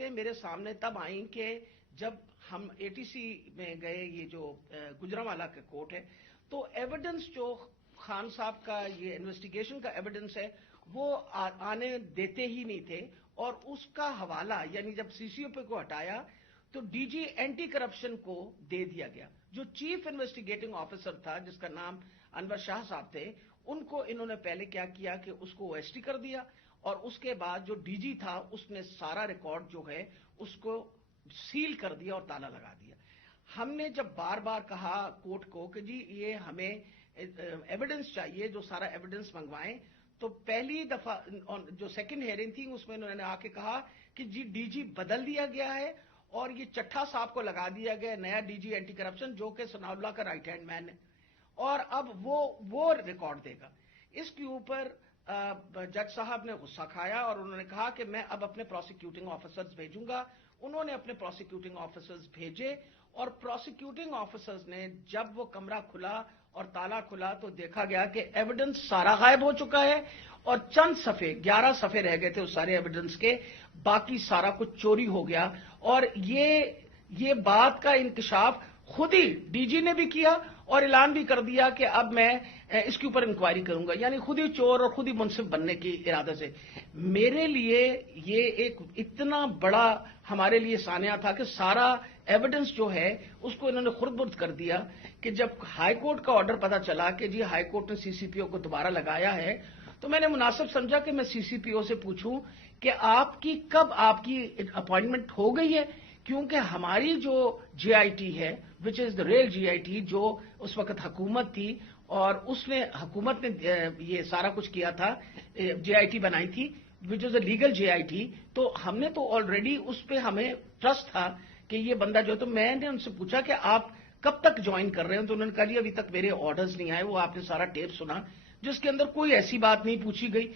باتیں میرے سامنے تب آئیں کہ جب ہم اے ٹی سی میں گئے، یہ جو گجرانوالہ کا کورٹ ہے، تو ایویڈنس جو خان صاحب کا یہ انویسٹیگیشن کا ایویڈنس ہے وہ آنے دیتے ہی نہیں تھے، اور اس کا حوالہ یعنی جب سی سی او پی کو ہٹایا تو ڈی جی اینٹی کرپشن کو دے دیا گیا۔ جو چیف انویسٹیگیٹنگ آفیسر تھا جس کا نام انور شاہ صاحب تھے، ان کو انہوں نے پہلے کیا کیا کہ اس کو او ایس ٹی کر دیا، اور اس کے بعد جو ڈی جی تھا اس نے سارا ریکارڈ جو ہے اس کو سیل کر دیا اور تالا لگا دیا۔ ہم نے جب بار بار کہا کورٹ کو کہ جی یہ ہمیں ایویڈنس چاہیے، جو سارا ایویڈنس منگوائیں، تو پہلی دفعہ جو سیکنڈ ہیئرنگ تھی اس میں انہوں نے آ کے کہا کہ جی ڈی جی بدل دیا گیا ہے اور یہ چٹھا صاحب کو لگا دیا گیا نیا ڈی جی اینٹی کرپشن، جو کہ ثناء اللہ کا رائٹ ہینڈ مین ہے، اور اب وہ ریکارڈ دے گا۔ اس کے اوپر جج صاحب نے غصہ کھایا اور انہوں نے کہا کہ میں اب اپنے پروسیکیوٹنگ آفیسرز بھیجوں گا۔ انہوں نے اپنے پروسیکیوٹنگ آفیسرز بھیجے، اور پروسیکیوٹنگ آفیسرز نے جب وہ کمرہ کھلا اور تالا کھلا تو دیکھا گیا کہ ایویڈنس سارا غائب ہو چکا ہے، اور چند صفحے 11 صفحے رہ گئے تھے اس سارے ایویڈنس کے، باقی سارا کچھ چوری ہو گیا۔ اور یہ بات کا انکشاف خود ہی ڈی جی نے بھی کیا اور اعلان بھی کر دیا کہ اب میں اس کے اوپر انکوائری کروں گا، یعنی خود ہی چور اور خود ہی منصف بننے کی ارادے سے۔ میرے لیے یہ ایک اتنا بڑا ہمارے لیے سانحہ تھا کہ سارا ایویڈنس جو ہے اس کو انہوں نے خرد برد کر دیا، کہ جب ہائی کورٹ کا آرڈر پتا چلا کہ جی ہائی کورٹ نے سی سی پی او کو دوبارہ لگایا ہے، تو میں نے مناسب سمجھا کہ میں سی سی پی او سے پوچھوں کہ کب آپ کی اپوائنٹمنٹ ہو گئی ہے، کیونکہ ہماری جو جے آئی ٹی ہے وچ از دا ریل جے آئی ٹی، جو اس وقت حکومت تھی اور حکومت نے یہ سارا کچھ کیا تھا، جے آئی ٹی بنائی تھی وچ از a legal J I T, تو ہم نے تو آلریڈی اس پہ ہمیں ٹرسٹ تھا کہ یہ بندہ جو، تو میں نے ان سے پوچھا کہ آپ کب تک جوائن کر رہے ہیں، تو انہوں نے کہا جی ابھی تک میرے آرڈرز نہیں آئے۔ وہ آپ نے سارا ٹیپ سنا جس کے اندر کوئی ایسی بات نہیں پوچھی گئی۔